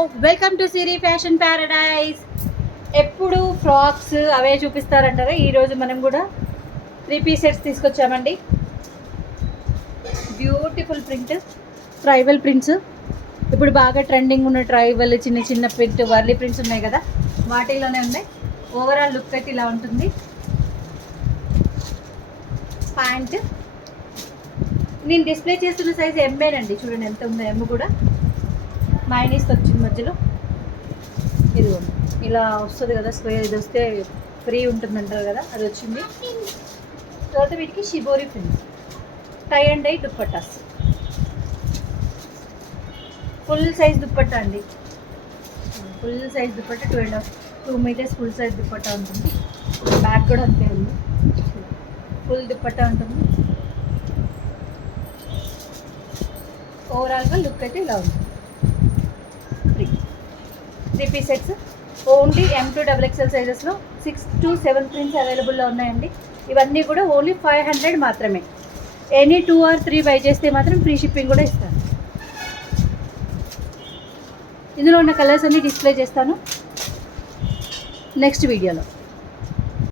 Welcome to Siri fashion paradise. ఎప్పుడు frocks అవే చూపిస్తారంటారా, ఈరోజు మనం కూడా 3-piece సెట్స్ తీసుకొచ్చామండి. Beautiful print, tribal prints. ఇప్పుడు బాగా ట్రెండింగ్ ఉన్న ట్రైబల్ చిన్న చిన్న ప్రింట్ వర్లీ ప్రింట్స్ ఉన్నాయి కదా, వాటిలోనే ఉన్నాయి. ఓవరాల్ లుక్ అయితే ఇలా ఉంటుంది. ప్యాంట్ నేను డిస్ప్లే చేస్తున్న సైజ్ ఎంఏనండి, చూడండి ఎంత ఉందో. ఎమ్ కూడా మైనీస్ వచ్చింది మధ్యలో. ఇది ఇలా వస్తుంది కదా స్క్వేర్, ఇది వస్తే ఫ్రీ ఉంటుందంటారు కదా, అది వచ్చింది. తర్వాత వీటికి shibori prints, tie and dye dupattas, full size dupatta అండి. Full size dupatta 2 metres full size dupatta ఉంటుంది. బ్యాక్ కూడా అంతే ఉంది, ఫుల్ దుప్పట్టా ఉంటుంది. ఓవరాల్గా లుక్ అయితే ఇలా ఉంటుంది. 3-piece sets only M2 XXL సైజెస్లో 6 to 7 prints అవైలబుల్లో ఉన్నాయండి. ఇవన్నీ కూడా ఓన్లీ 500 మాత్రమే. ఎనీ 2 or 3 బై చేస్తే మాత్రం ఫ్రీ షిప్పింగ్ కూడా ఇస్తాను. ఇందులో ఉన్న కలర్స్ అన్నీ డిస్ప్లే చేస్తాను నెక్స్ట్ వీడియోలో.